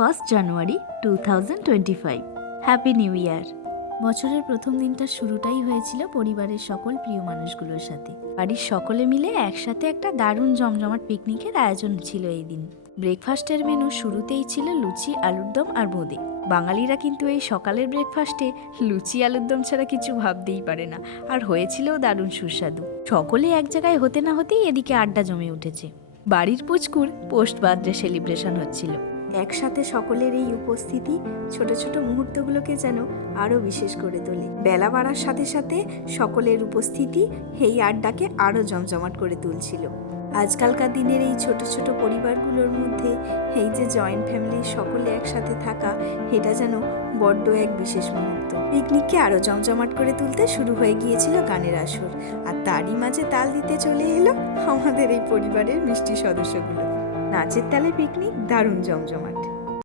1st জানুয়ারি 2025। Happy new year. বছরের প্রথম দিনটার শুরুটাই হয়েছিল পরিবারের সকল প্রিয় মানুষগুলোর সাথে। বাড়ির সকলে মিলে একসাথে একটা দারুণ জমজমাট পিকনিকের আয়োজন ছিল এই দিন। ব্রেকফাস্টের মেনু শুরুতেই ছিল লুচি, আলুর দম আর বোঁদে। বাঙালিরা কিন্তু এই সকালের ব্রেকফাস্টে লুচি আলুর দম ছাড়া কিছু ভাবতেই পারে না, আর হয়েছিলও দারুণ সুস্বাদু। সকলে এক জায়গায় হতে না হতেই এদিকে আড্ডা জমে উঠেছে। বাড়ির পুচকুর পোস্ট বার্থডে সেলিব্রেশন হচ্ছিল। একসাথে সকলের এই উপস্থিতি ছোট ছোট মুহূর্তগুলোকে যেন আরও বিশেষ করে তোলে। বেলা বাড়ার সাথে সাথে সকলের উপস্থিতি এই আড্ডাকে আরও জমজমাট করে তুলছিল। আজকালকার দিনের এই ছোট ছোট পরিবারগুলোর মধ্যে এই যে জয়েন্ট ফ্যামিলির সকলে একসাথে থাকা, এটা যেন বড্ড এক বিশেষ মুহূর্ত। পিকনিককে আরও জমজমাট করে তুলতে শুরু হয়ে গিয়েছিল গানের আসর, আর তারই মাঝে তাল দিতে চলে এলো আমাদের এই পরিবারের মিষ্টি সদস্যগুলো। নাচের তালে পিকনিক দারুণ জমজমাট।